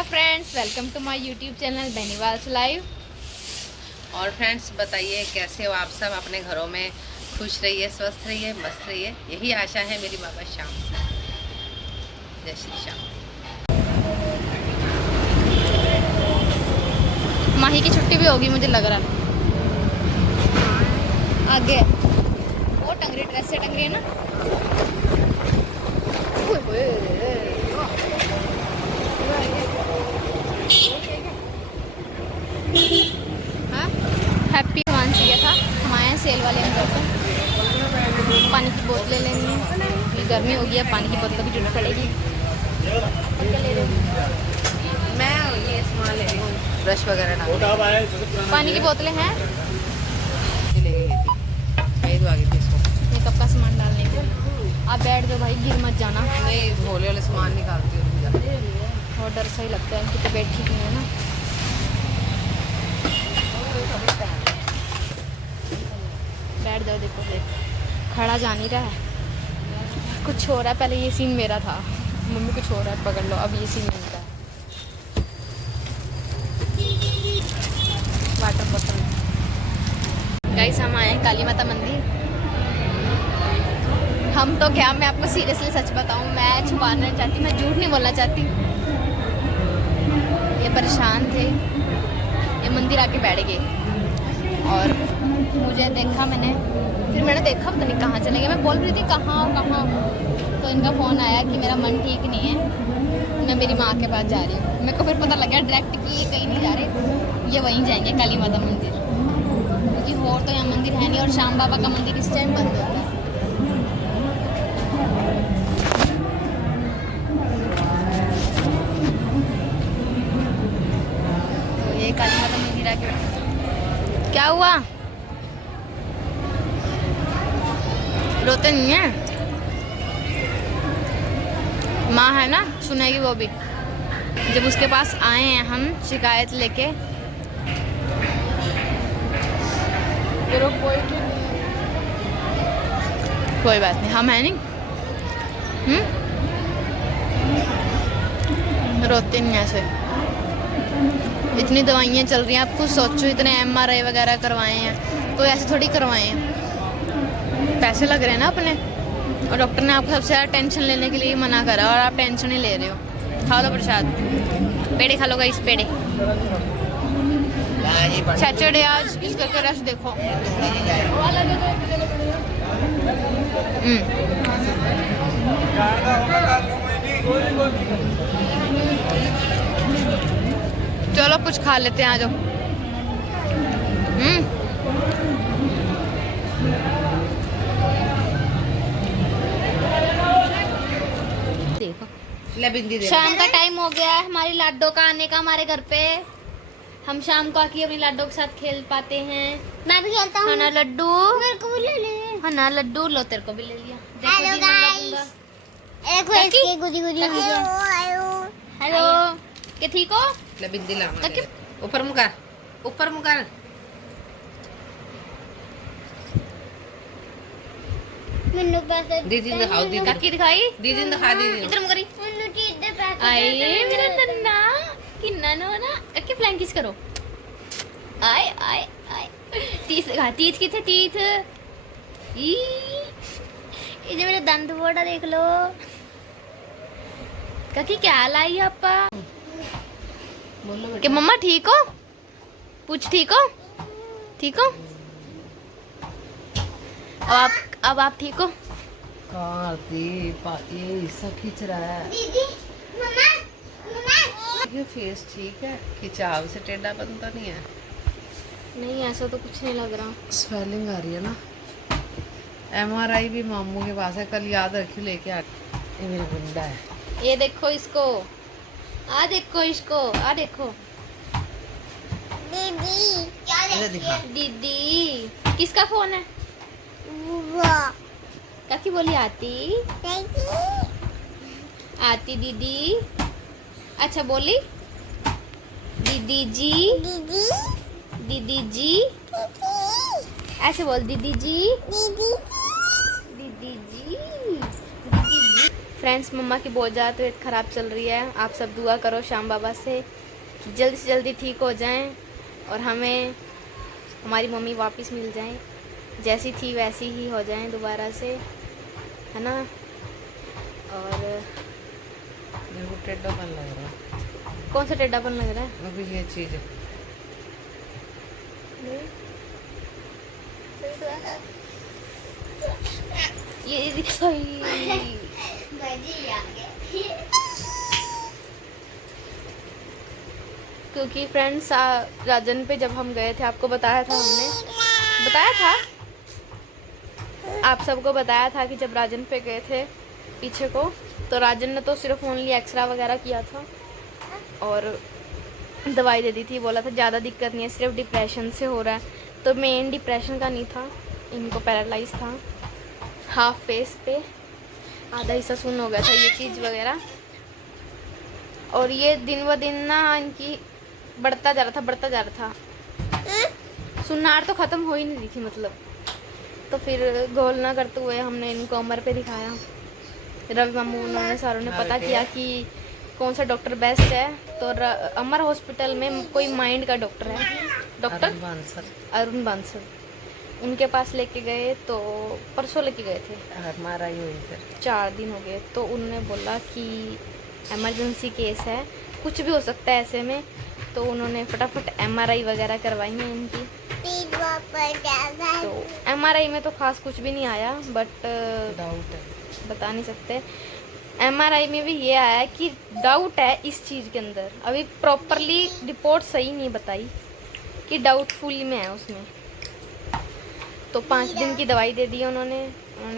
Hello friends, welcome to my YouTube channel Beniwals live. और friends बताइए कैसे हो आप सब। अपने घरों में खुश रहिए, स्वस्थ रहिए, मस्त रहिए, यही आशा है मेरी बाबा श्याम से। जय श्री श्याम। माही की छुट्टी भी होगी मुझे लग रहा है। आगे वो टंग रही, ड्रेस से टंग रही है ना। हैप्पी वन चाहिए था, हम आए हैं सेल वाले अंदर पे। पानी की बोतलें लेनी है, ये गर्मी हो गई है, पानी की बोतलों की जरूरत पड़ेगी। क्या ले रहे हो? मैं ये सामान ले रही हूँ, ब्रश वगैरह ना। पानी की बोतलें हैं, ले गई थी, मैं तो आ गई थी इसको। मेकअप का सामान डालने के लिए। आप बैठ जाओ भाई, गिर मत जाना। नहीं, भोले वाले सामान निकालती हूँ। और डर सा ही लगता है, इनकी तबीयत ठीक नहीं है ना। बैठ जाओ, देखो खड़ा जा नहीं रहा है, कुछ हो रहा है। पहले ये सीन मेरा था, मम्मी कुछ हो रहा है पकड़ लो, अब ये सीन मेरा है। वाटर बोतल। गाइस हम आए हैं काली माता मंदिर। हम तो क्या, मैं आपको सीरियसली सच बताऊं, मैं छुपाना नहीं चाहती, मैं झूठ नहीं बोलना चाहती। ये परेशान थे, ये मंदिर आके बैठ गए और मुझे देखा मैंने, फिर मैंने देखा पता नहीं कहाँ चले गए। मैं बोल रही थी कहाँ तो इनका फ़ोन आया कि मेरा मन ठीक नहीं है, मैं मेरी माँ के पास जा रही हूँ। मेरे को फिर पता लगा डायरेक्ट कि ये कहीं नहीं जा रहे, ये वहीं जाएंगे काली माता मंदिर, क्योंकि और तो यहाँ मंदिर है नहीं और श्याम बाबा का मंदिर इस टाइम बंद होता है। तो ये काली माता मंदिर आके क्या हुआ? रोते नहीं है? माँ है ना, सुनेगी वो भी। जब उसके पास आए हैं हम शिकायत लेके, कोई बात नहीं, हम है नहीं। रोते नहीं ऐसे। इतनी दवाइयाँ चल रही हैं, आप खुद सोचो, इतने MRI वगैरह करवाए हैं, तो ऐसे थोड़ी करवाए हैं, पैसे लग रहे हैं ना अपने। और डॉक्टर ने आपको सबसे ज़्यादा टेंशन लेने के लिए मना करा और आप टेंशन ही ले रहे हो। खा लो प्रसाद, पेड़े खा लो गाइस, पेड़े। सैटरडे आज इस करके रश देखो। चलो कुछ खा लेते हैं, आ जाओ। देखो शाम का टाइम हो गया है, हमारी लाडो का आने का हमारे घर पे। हम शाम को आके अपनी लाडो के साथ खेल पाते हैं। मैं भी खेलता हूँ ना लड्डू, मेरे को भी ले ले। हाँ ना लड्डू, लो तेरे को भी ले लिया। हेलो गाइस, हेलो, क्या ठीक हो? ले बिंदी ला, ऊपर मुका, ऊपर मुका। दीदी दिखाओ, दीदी काकी दिखाई, दीदी दिखा, दीदी इधर मुकरी। आए मेरा नन्ना किन्ना नो ना, काकी फ्लैंक किस करो। आए आए आए, टीथ दिखा, टीथ किथे टीथ। ई इधर मेरा दंत बोड़ा देख लो। काकी क्या लाई आपा? कि मम्मा ठीक हो? पूछ ठीक हो? ठीक हो? अब आप ठीक हो? ये सब खींच रहा है। दीदी, मम्मा, ये फेस ठीक है, खिंचाव से टेढ़ा बनता नहीं है। नहीं ऐसा तो कुछ नहीं लग रहा। स्वेलिंग आ रही है ना। MRI भी मामू के पास है, कल याद रखी लेके आ। ये मेरा बंदा है, ये देखो इसको, आ देखो इसको, आ देखो। दीदी क्या दिखा। दीदी किसका फोन है? काकी बोली आती आती दीदी। अच्छा बोली दीदी जी, दीदी जी, ऐसे बोल दीदी जी, दीदी जी, दीदी जी। फ्रेंड्स, मम्मा की बहुत ज़्यादा तबीयत ख़राब चल रही है। आप सब दुआ करो श्याम बाबा से जल्दी से जल्दी ठीक हो जाएं और हमें हमारी मम्मी वापस मिल जाएं, जैसी थी वैसी ही हो जाएं दोबारा से, है ना। और मेरे को टेढ़ापन लग रहा है। कौन सा टेढ़ापन लग रहा है? अभी ये चीज़ ये क्योंकि फ्रेंड्स राजन पे जब हम गए थे, आपको बताया था, हमने बताया था, आप सबको बताया था कि जब राजन पे गए थे पीछे को, तो राजन ने तो सिर्फ ओनली एक्सरा वगैरह किया था और दवाई दे दी थी। बोला था ज़्यादा दिक्कत नहीं है, सिर्फ डिप्रेशन से हो रहा है। तो मेन डिप्रेशन का नहीं था, इनको पैरालाइज था हाफ फेस पे, आधा हिस्सा सुन्न हो गया था ये चीज़ वगैरह। और ये दिन व दिन ना इनकी बढ़ता जा रहा था। सुन्नार तो ख़त्म हो ही नहीं रही थी मतलब। तो फिर घोलना करते हुए हमने इनको अमर पे दिखाया। रवि मामू उन्होंने सारों ने पता किया कि कौन सा डॉक्टर बेस्ट है। तो अमर हॉस्पिटल में कोई माइंड का डॉक्टर है, डॉक्टर अरुण बांसल, उनके पास लेके गए। तो परसों लेके गए थे, हमारा ही हुई फिर 4 दिन हो गए। तो उन्होंने बोला कि इमरजेंसी केस है, कुछ भी हो सकता है ऐसे में। तो उन्होंने फटाफट MRI वगैरह करवाई है इनकी। तो MRI में तो खास कुछ भी नहीं आया, बट डाउट है, बता नहीं सकते। MRI में भी ये आया कि डाउट है इस चीज़ के अंदर। अभी प्रॉपरली रिपोर्ट सही नहीं बताई कि डाउटफुल में है उसमें। तो 5 दिन की दवाई दे दी उन्होंने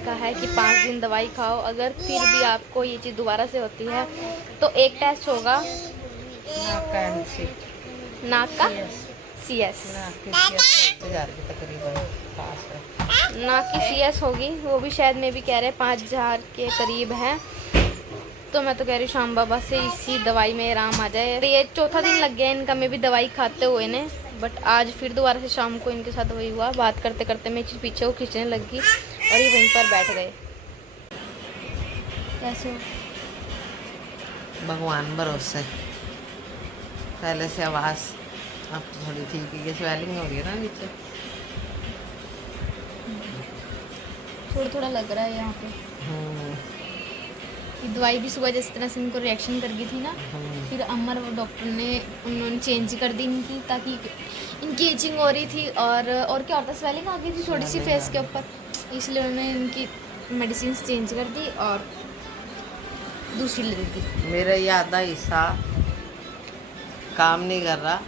कहा है कि 5 दिन दवाई खाओ। अगर फिर भी आपको ये चीज़ दोबारा से होती है तो एक टेस्ट होगा नाक का CS, नाक की CS होगी, वो भी शायद मैं भी कह रहे 5,000 के करीब है। तो मैं तो कह रही श्याम बाबा से इसी दवाई में आराम आ जाए। ये 4था दिन लग गया इनका, मैं भी दवाई खाते हुए ने। बट आज फिर दोबारा से शाम को इनके साथ वही हुआ। बात करते करते मैं पीछे को खींचने लग गई और ये वहीं पर बैठ गए। कैसे हो? भगवान भरोसे। पहले से आवाज़ अब थोड़ी ठीक है, स्वेलिंग हो रही है ना नीचे, थोड़ा थोड़ा लग रहा है यहाँ पे। ये दवाई भी सुबह जिस तरह से इनको रिएक्शन कर गई थी ना, फिर अमर वो डॉक्टर ने उन्होंने चेंज कर दी इनकी, ताकि इनकी एचिंग हो रही थी और क्या होता, स्वेलिंग आ गई थी थोड़ी सी फेस के ऊपर, इसलिए उन्होंने इनकी मेडिसिन चेंज कर दी और दूसरी ले दी। मेरा ये आधा हिस्सा काम नहीं कर रहा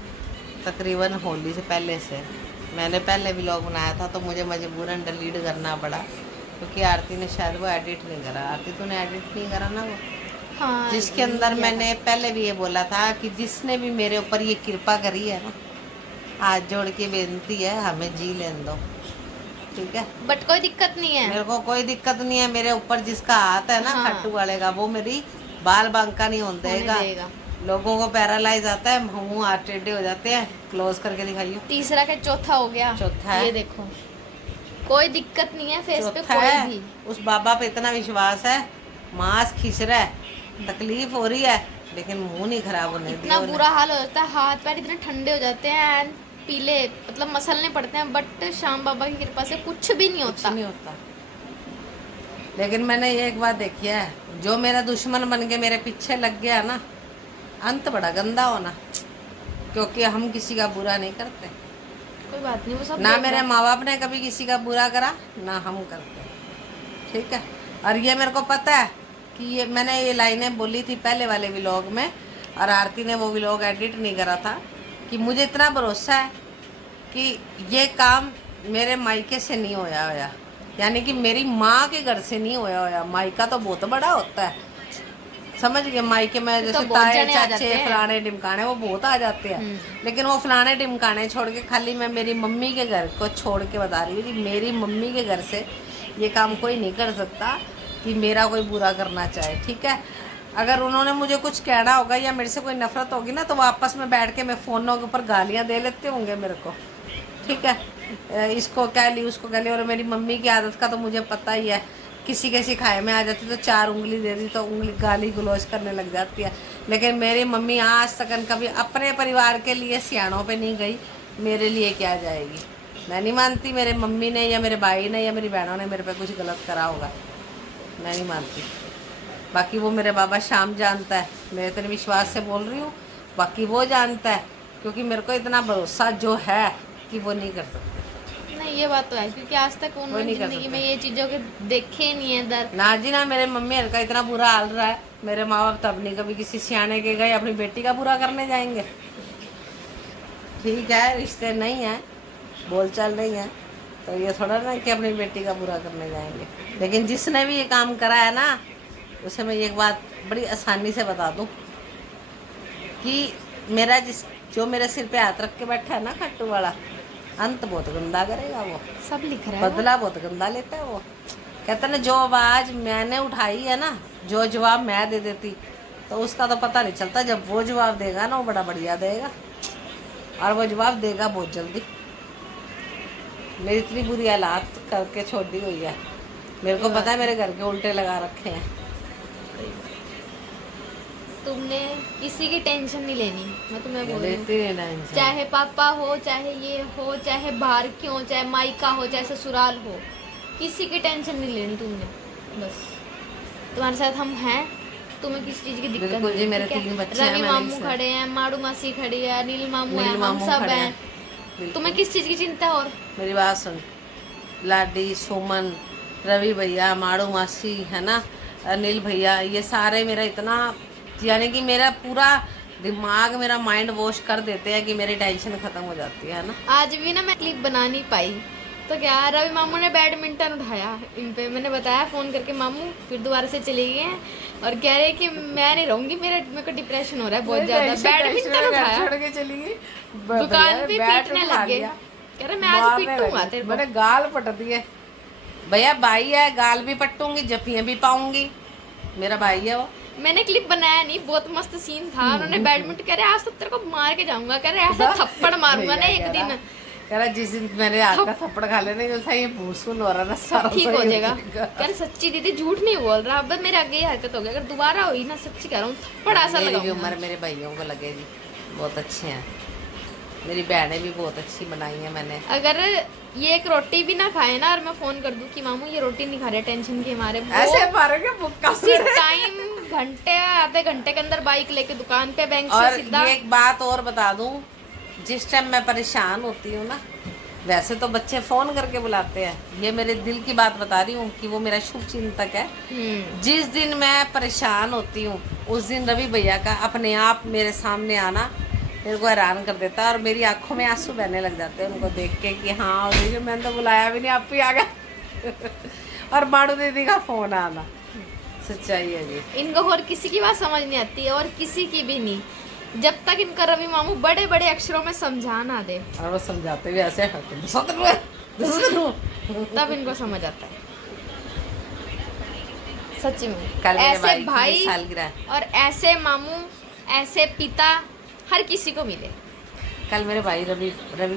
तकरीबन होली से पहले से। मैंने पहले व्लॉग बनाया था तो मुझे मजबूरन डिलीट करना पड़ा, क्योंकि आरती ने शायद वो एडिट नहीं करा। आरती तूने एडिट नहीं करा ना वो? हाँ, जिसके अंदर मैंने पहले भी ये बोला था कि जिसने भी मेरे ऊपर ये कृपा करी है ना, हाथ जोड़ के बेनती है हमें जी लेने दो, ठीक है। बट कोई दिक्कत नहीं है, मेरे को कोई दिक्कत नहीं है। मेरे ऊपर जिसका हाथ है ना, हाँ, खट्टू वाले का, वो मेरी बाल बांका नहीं होने देगा। लोगों को पैरालाइज आता है, मुंह हाथ टेढ़े हो जाते हैं। क्लोज करके दिखाइयो। तीसरा का चौथा हो गया, चौथा है, ये देखो, कोई दिक्कत नहीं है फेस पे कोई है। भी। उस बाबा पे इतना विश्वास है, मांस खिंच रहा है, तकलीफ हो रही है, लेकिन मुंह नहीं खराब होने दिया। इतना बुरा हाल हो जाता है, हाथ पैर इतने ठंडे हो जाते हैं, पीले, मतलब मसलने पड़ते हैं। बट श्याम बाबा की कृपा से कुछ भी नहीं होता, नहीं होता। लेकिन मैंने ये एक बात देखी है, जो मेरा दुश्मन बन के मेरे पीछे लग गया ना, अंत बड़ा गंदा होना। क्योंकि हम किसी का बुरा नहीं करते, कोई बात नहीं, वो सब ना मेरे माँ बाप ने कभी किसी का बुरा करा, ना हम करते, ठीक है। और ये मेरे को पता है कि ये मैंने ये लाइनें बोली थी पहले वाले व्लॉग में, और आरती ने वो व्लॉग एडिट नहीं करा था, कि मुझे इतना भरोसा है कि ये काम मेरे मायके से नहीं होया, यानी कि मेरी माँ के घर से नहीं होया। मायका तो बहुत बड़ा होता है, समझ गए। मायके में जैसे ताए चाचे फलाने ढिमकाने वो बहुत आ जाते हैं, लेकिन वो फलाने ढिमकाने छोड़ के खाली मैं मेरी मम्मी के घर को छोड़ के बता रही हूँ कि मेरी मम्मी के घर से ये काम कोई नहीं कर सकता कि मेरा कोई बुरा करना चाहे, ठीक है। अगर उन्होंने मुझे कुछ कहना होगा या मेरे से कोई नफरत होगी ना, तो वो आपस में बैठ के मैं फ़ोनों के ऊपर गालियाँ दे लेते होंगे मेरे को, ठीक है। इसको कह ली, उसको कह ली। और मेरी मम्मी की आदत का तो मुझे पता ही है किसी के सिखाए में आ जाती तो 4 उंगली दे दी तो उंगली गाली गलौज करने लग जाती है। लेकिन मेरी मम्मी आज तक कभी अपने परिवार के लिए सियाणों पे नहीं गई, मेरे लिए क्या जाएगी। मैं नहीं मानती मेरे मम्मी ने या मेरे भाई ने या मेरी बहनों ने मेरे पे कुछ गलत करा होगा, मैं नहीं मानती। बाकी वो मेरे बाबा श्याम जानता है, मैं इतने विश्वास से बोल रही हूँ, बाकी वो जानता है, क्योंकि मेरे को इतना भरोसा जो है कि वो नहीं कर सकते। नहीं ये बात तो है, क्योंकि आज तक उन्होंने नहीं कर जिंदगी में सकते। ये चीज़ों के देखे ही नहीं है दर्द। ना जी ना, मेरे मम्मी का इतना बुरा हाल रहा है, मेरे माँ बाप तब नहीं कभी किसी सियाने के गए अपनी बेटी का बुरा करने जाएंगे। ठीक है, रिश्ते नहीं है, बोलचाल नहीं है, तो ये थोड़ा ना कि अपनी बेटी का बुरा करने जाएंगे। लेकिन जिसने भी ये काम करा है ना, उसे मैं एक बात बड़ी आसानी से बता दूं कि मेरा जो मेरे सिर पे हाथ रख के बैठा है ना खट्टू वाला, अंत बहुत गंदा करेगा वो। सब लिख रहा है बदला बहुत गंदा लेता है वो। कहता ना, जो आवाज़ मैंने उठाई है ना, जो जवाब मैं दे देती तो उसका तो पता नहीं चलता, जब वो जवाब देगा ना वो बड़ा बढ़िया देगा, और वो जवाब देगा बहुत जल्दी। मेरी इतनी बुरी हालात करके छोड़ दी हुई है, मेरे को पता है मेरे घर के उल्टे लगा रखे हैं। तुमने किसी की टेंशन नहीं लेनी, मैं तुम्हें बोल रही हूँ। लेती नहीं टेंशन। चाहे पापा हो, चाहे ये हो, चाहे बाहर क्यों हो, चाहे मायका हो, चाहे ससुराल हो, किसी की टेंशन नहीं लेनी तुमने। बस तुम्हारे साथ हम हैं, तुम्हें किसी चीज़ की दिक्कत बिल्कुल जी, मेरे ठीक है? 3 बच्चे हैं, रवि मैंने मामू इसे- खड़े हैं, माड़ू मासी खड़ी है, नील मामू है, नील हम मामू सब खड़े हैं। हैं। बिल्कुल। तुम्हें किस चीज़ की चिंता है? और मेरी बात सुन, लाडी, सुमन, रवि भैया, माड़ू मासी है ना, अनिल भैया, ये सारे मेरा इतना, यानी कि मेरा पूरा दिमाग, मेरा माइंड वॉश कर देते हैं कि मेरी टेंशन ख़त्म हो जाती है ना। आज भी ना मैं क्लिप बना नहीं पाई, तो क्या रवि मामू ने बैडमिंटन उठाया इन पे, मैंने बताया फ़ोन करके मामू, फिर दोबारा से चले गए हैं और कह रहे कि मैं नहीं रहूँगी, मेरे को डिप्रेशन हो रहा है बहुत ज़्यादा। बैडमिंटन उठाया, छोड़ के चली गई, दुकान पे पीटने लग गए, कह रहे मैं आज पीटूंगा तेरे को। मैंने गाल पट दी है। भैया भाई है, गाल भी पटूंगी, जपियाँ भी पाऊंगी, मेरा भाई है वो। मैंने क्लिप बनाया नहीं, बहुत मस्त सीन था। उन्होंने बैडमिंटन कह रहे आज तो तेरे को मार के जाऊंगा, कह रहे ऐसा थप्पड़ मारूंगा ना एक दिन, कह रहा जिस दिन मैंने हाथ का थप्पड़ खा लेने जो था, ये भूसुल हो रहा ना सारा ठीक सही हो जाएगा। जाएगा। कह रहे सच्ची दीदी झूठ नहीं बोल रहा, अब मेरे आगे ये हरकत हो गई, अगर दोबारा हुई ना सच्ची कह रहा हूँ थप्पड़ ऐसा मेरी भी लगाऊंगा। उम्र मेरे भाइयों को लगेगी, बहुत अच्छे हैं, मेरी बहनें भी बहुत अच्छी बनाई हैं मैंने। अगर ये एक रोटी भी ना खाए ना और मैं फोन कर दूं कि मामू ये रोटी नहीं खा रहे टेंशन के मारे, ऐसे मारेंगे बुक्का उसी टाइम घंटे आधे घंटे के अंदर बाइक लेके दुकान पे बैंक से और सीधा। ये एक बात और बता दूं, जिस टाइम मैं परेशान होती हूँ ना, वैसे तो बच्चे फ़ोन करके बुलाते हैं, ये मेरे दिल की बात बता रही हूँ कि वो मेरा शुभ चिंतक है। जिस दिन मैं परेशान होती हूँ उस दिन रवि भैया का अपने आप मेरे सामने आना मेरे को हैरान कर देता है, और मेरी आंखों में आंसू बहने लग जाते हैं उनको देख के कि हाँ, और देखिए मैंने तो बुलाया भी नहीं, आप ही आ गए। और माड़ू दीदी का फ़ोन आना, सच्चाई है जी। इनको और किसी की बात समझ नहीं आती है, और किसी की भी नहीं, जब तक इनका रवि मामू बड़े बड़े अक्षरों में समझा ना दे, और वो समझाते भी ऐसे तब इनको समझ आता है। सच में कल मेरे ऐसे भाई की भाई सालगिरह और ऐसे मामू, ऐसे पिता हर किसी को मिले। कल मेरे भाई रवि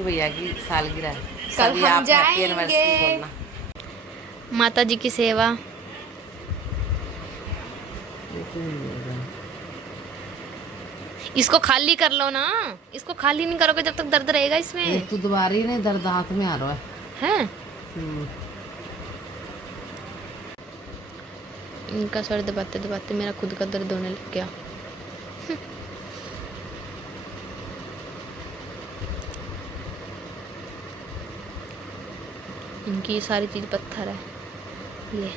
भैया की सालगिरह है। कल सभी हम आप हैप्पी एनिवर्सरी जाएंगे बोलना। माता जी की सेवा। इसको खाली कर लो ना, इसको खाली नहीं करोगे जब तक दर्द रहेगा इसमें। तो दोबारा ही नहीं, दर्द हाथ में आ रहा है। इनका सर दबाते दबाते मेरा खुद का दर्द होने लग गया। इनकी ये सारी चीज पत्थर है ये।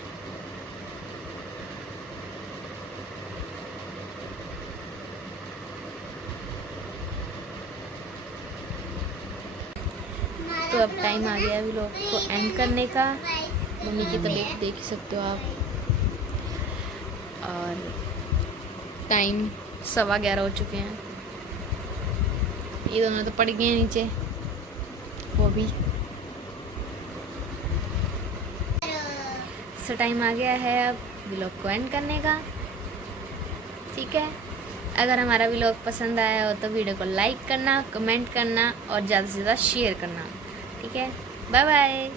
तो अब टाइम आ गया व्लॉग को एंड करने का। मम्मी की तबीयत देख ही सकते हो आप, और टाइम 11:15 हो चुके हैं। ये दोनों तो पड़ गए हैं नीचे, वो भी। सो टाइम आ गया है अब व्लॉग को एंड करने का, ठीक है। अगर हमारा व्लॉग पसंद आया हो तो वीडियो को लाइक करना, कमेंट करना और ज़्यादा से ज़्यादा शेयर करना, ठीक है। Bye bye.